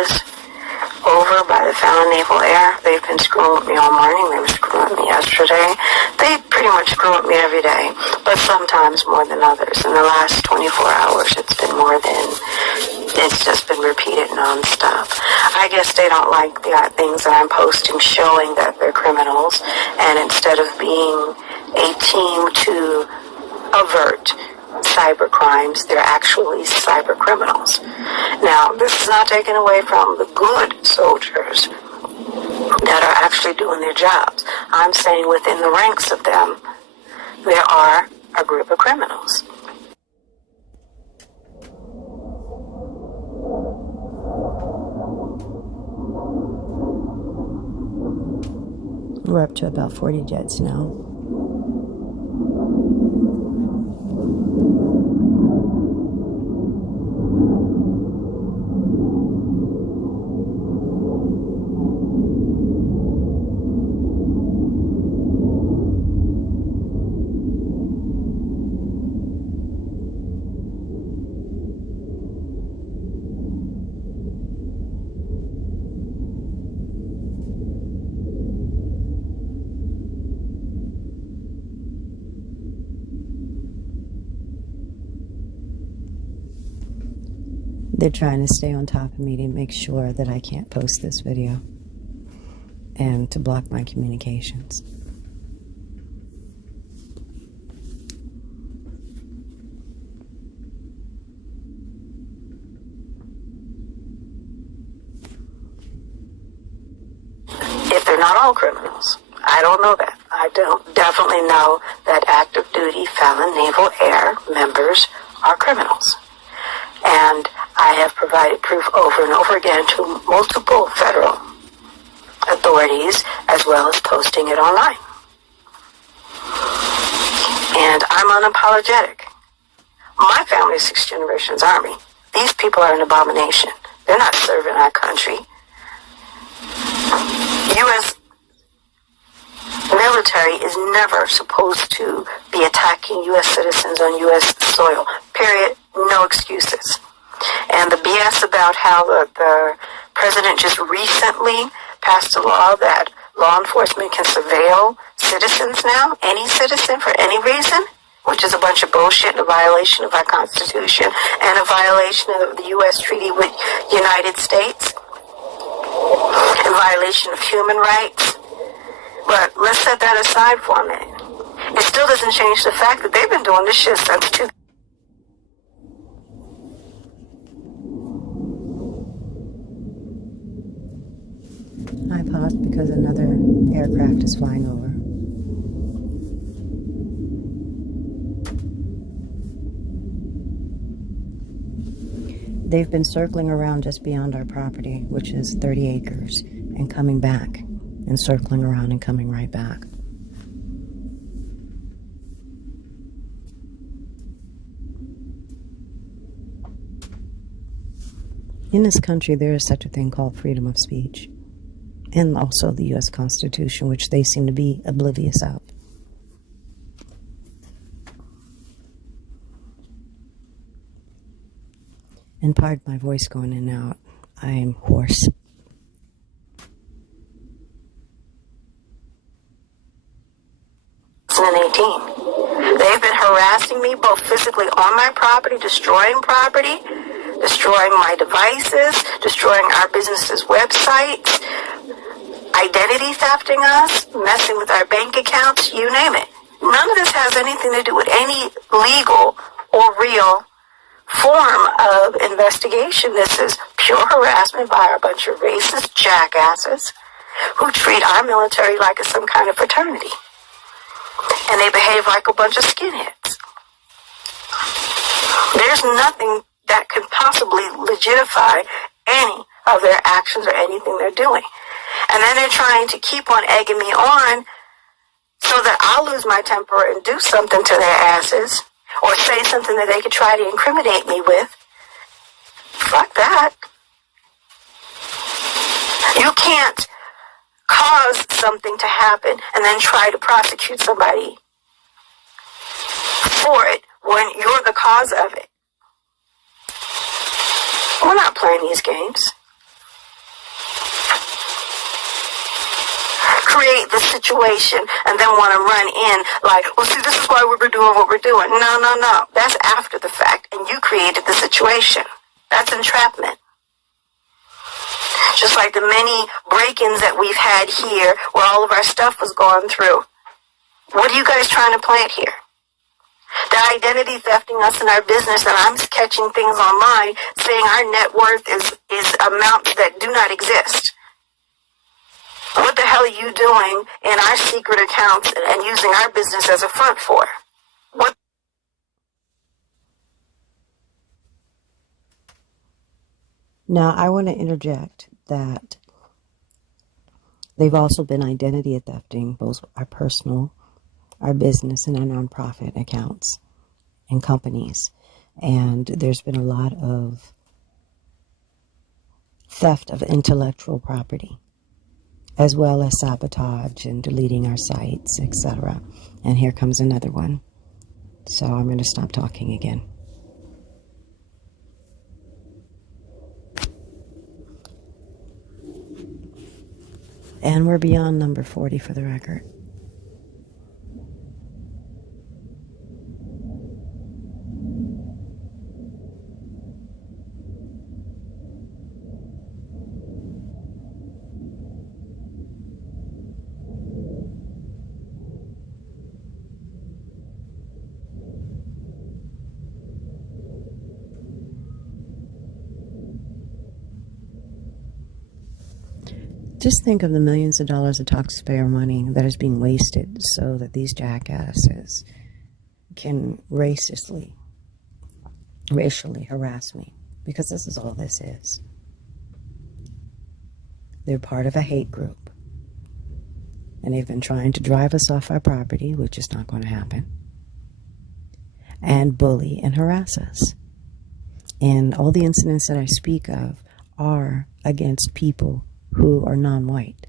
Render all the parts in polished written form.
fellas over by the Fallon Naval Air. They've been screwing with me all morning. They were screwing with me yesterday. They pretty much screw with me every day, but sometimes more than others. In the last 24 hours, it's been more than, it's just been repeated nonstop. I guess they don't like the things that I'm posting showing that they're criminals, and instead of being a team to avert cyber crimes, they're actually cyber criminals. Now, this is not taken away from the good soldiers that are actually doing their jobs. I'm saying within the ranks of them, there are a group of criminals. We're up to about 40 jets now. They're trying to stay on top of me to make sure that I can't post this video and to block my communications. If they're not all criminals, I don't know that. I don't definitely know that active duty Fallon Naval Air members are criminals. And I have provided proof over and over again to multiple federal authorities, as well as posting it online. And I'm unapologetic. My family is 6 generations Army. These people are an abomination. They're not serving our country. U.S. military is never supposed to be attacking U.S. citizens on U.S. soil. Period. No excuses. And the BS about how the president just recently passed a law that law enforcement can surveil citizens now, any citizen for any reason, which is a bunch of bullshit and a violation of our Constitution and a violation of the U.S. treaty with United States, in violation of human rights. But let's set that aside for a minute. It still doesn't change the fact that they've been doing this shit since 2000. I paused because another aircraft is flying over. They've been circling around just beyond our property, which is 30 acres, and coming back, and circling around and coming right back. In this country, there is such a thing called freedom of speech, and also the U.S. Constitution, which they seem to be oblivious of. And pardon my voice going in and out. I am hoarse. They've been harassing me both physically on my property, destroying my devices, destroying our business's websites, identity thefting us, messing with our bank accounts, you name it. None of this has anything to do with any legal or real form of investigation. This is pure harassment by a bunch of racist jackasses who treat our military like it's some kind of fraternity. And they behave like a bunch of skinheads. There's nothing that can possibly legitimate any of their actions or anything they're doing. And then they're trying to keep on egging me on so that I'll lose my temper and do something to their asses or say something that they could try to incriminate me with. Fuck that. You can't cause something to happen and then try to prosecute somebody for it when you're the cause of it. We're not playing these games. create the situation and then want to run in like, well, see, this is why we're doing what we're doing. No, no, no. That's after the fact, and you created the situation. That's entrapment. Just like the many break-ins that we've had here where all of our stuff was going through. What are you guys trying to plant here? They're identity thefting us in our business, and I'm catching things online saying our net worth is amounts that do not exist. What the hell are you doing in our secret accounts and using our business as a front for? What? Now, I want to interject that they've also been identity thefting both our personal, our business, and our nonprofit accounts and companies. And there's been a lot of theft of intellectual property, as well as sabotage and deleting our sites, etc. And here comes another one. So I'm going to stop talking again. And we're beyond number 40 for the record. Just think of the millions of dollars of taxpayer money that is being wasted so that these jackasses can racially harass me. Because this is all this is. They're part of a hate group. And they've been trying to drive us off our property, which is not going to happen. And bully and harass us. And all the incidents that I speak of are against people who are non-white,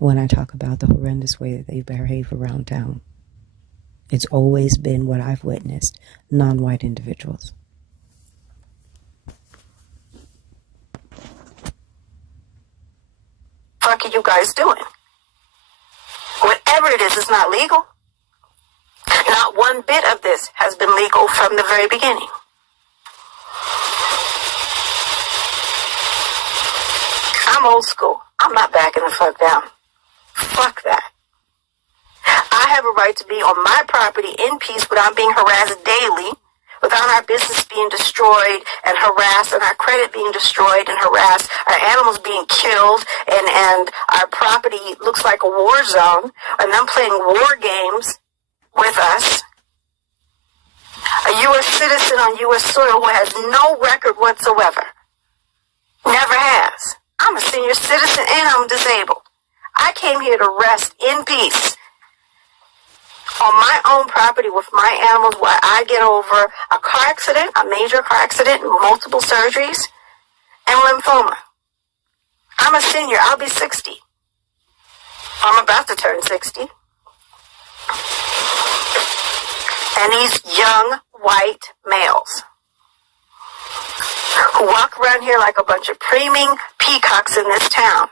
when I talk about the horrendous way that they behave around town. It's always been what I've witnessed, non-white individuals. What are you guys doing? Whatever it is not legal. Not one bit of this has been legal from the very beginning. I'm old school. I'm not backing the fuck down. Fuck that. I have a right to be on my property in peace without being harassed daily, without our business being destroyed and harassed, and our credit being destroyed and harassed, our animals being killed, and our property looks like a war zone, and them playing war games with us. A U.S. citizen on U.S. soil who has no record whatsoever. Never has. I'm a senior citizen and I'm disabled. I came here to rest in peace on my own property with my animals while I get over a car accident, a major car accident, multiple surgeries, and lymphoma. I'm a senior. I'll be 60. I'm about to turn 60. And these young white males who walk around here like a bunch of preening peacocks in this town,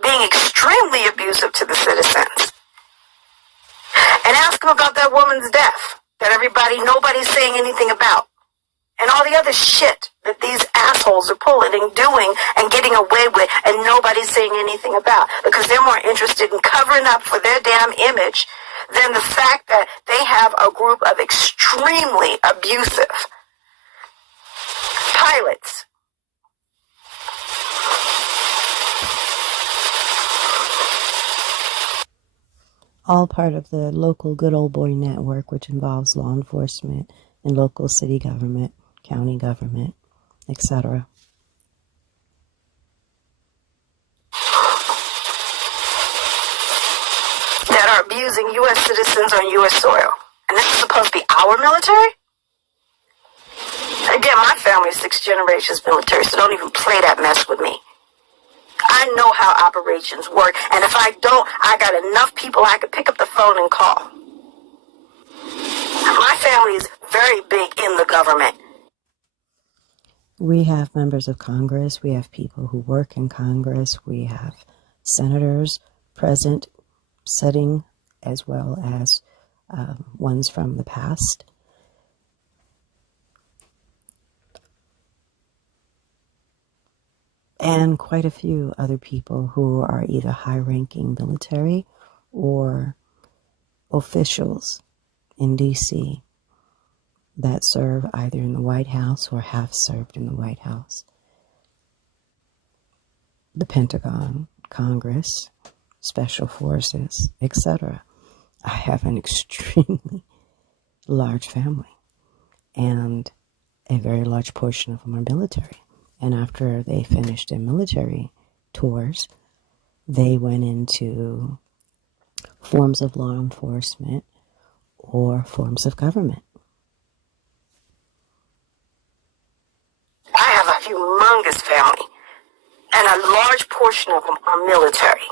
being extremely abusive to the citizens. And ask them about that woman's death that nobody's saying anything about. And all the other shit that these assholes are pulling and doing and getting away with and nobody's saying anything about. Because they're more interested in covering up for their damn image than the fact that they have a group of extremely abusive pilots. All part of the local good old boy network, which involves law enforcement and local city government, county government, etc. That are abusing U.S. citizens on U.S. soil. And this is supposed to be our military? Again, my family is 6 generations military, so don't even play that mess with me. I know how operations work, and if I don't, I got enough people I could pick up the phone and call. My family is very big in the government. We have members of Congress, we have people who work in Congress, we have senators, present setting as well as ones from the past. And quite a few other people who are either high-ranking military or officials in D.C. that serve either in the White House or have served in the White House, the Pentagon, Congress, Special Forces, etc. I have an extremely large family, and a very large portion of them are military. And after they finished their military tours, they went into forms of law enforcement or forms of government. I have a humongous family, and a large portion of them are military.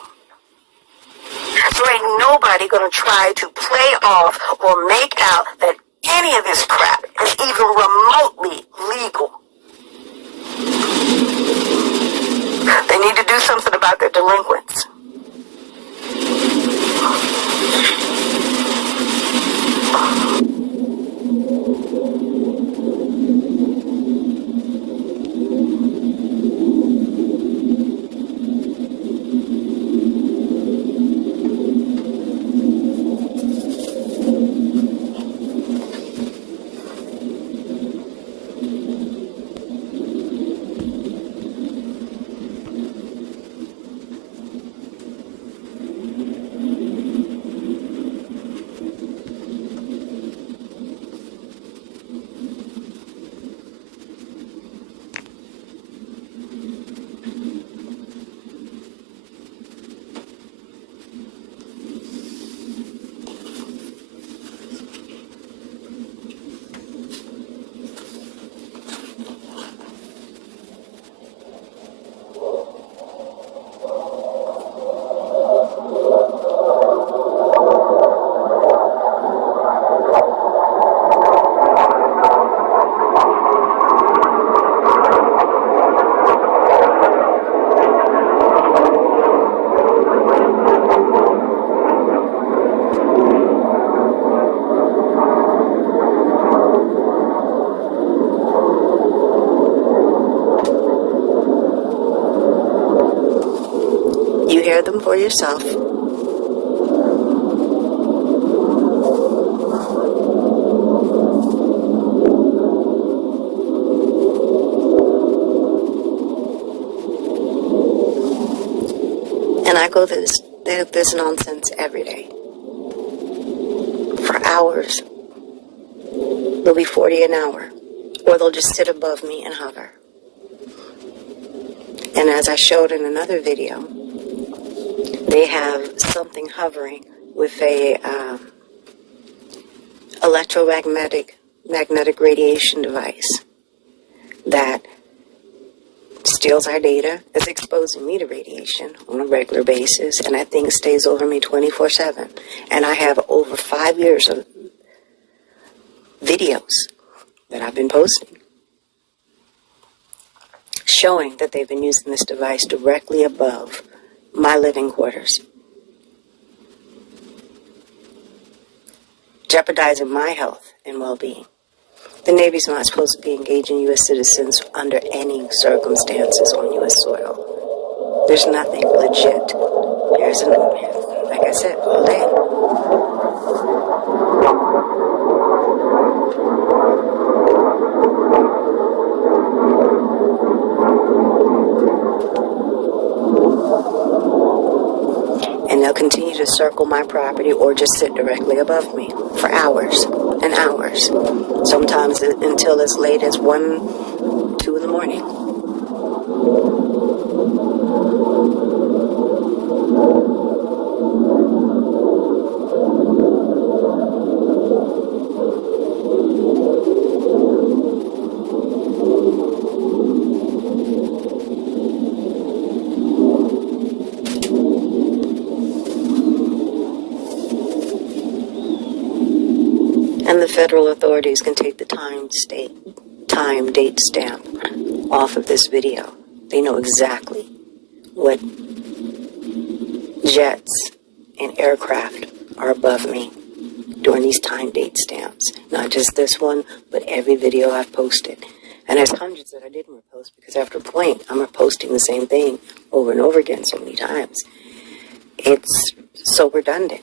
So ain't nobody gonna try to play off or make out that any of this crap is even remotely legal. They need to do something about their delinquents. You hear them for yourself. And I go through this nonsense every day. For hours. They'll be 40 an hour. Or they'll just sit above me and hover. And as I showed in another video, they have something hovering with a magnetic radiation device that steals our data, is exposing me to radiation on a regular basis, and that thing stays over me 24/7. And I have over 5 years of videos that I've been posting showing that they've been using this device directly above my living quarters, jeopardizing my health and well-being. The Navy's not supposed to be engaging U.S. citizens under any circumstances on U.S. soil. There's nothing legit. There's like I said, all day. And they'll continue to circle my property or just sit directly above me for hours and hours. Sometimes until as late as 1, 2 in the morning. And the federal authorities can take the time, date stamp off of this video. They know exactly what Jets and aircraft are above me during these time date stamps. Not just this one, but every video I've posted. And there's hundreds that I didn't repost because after a point, I'm reposting the same thing over and over again so many times. It's so redundant.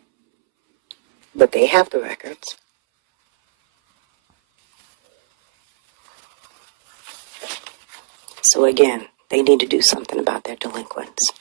But they have the records. So again, they need to do something about their delinquents.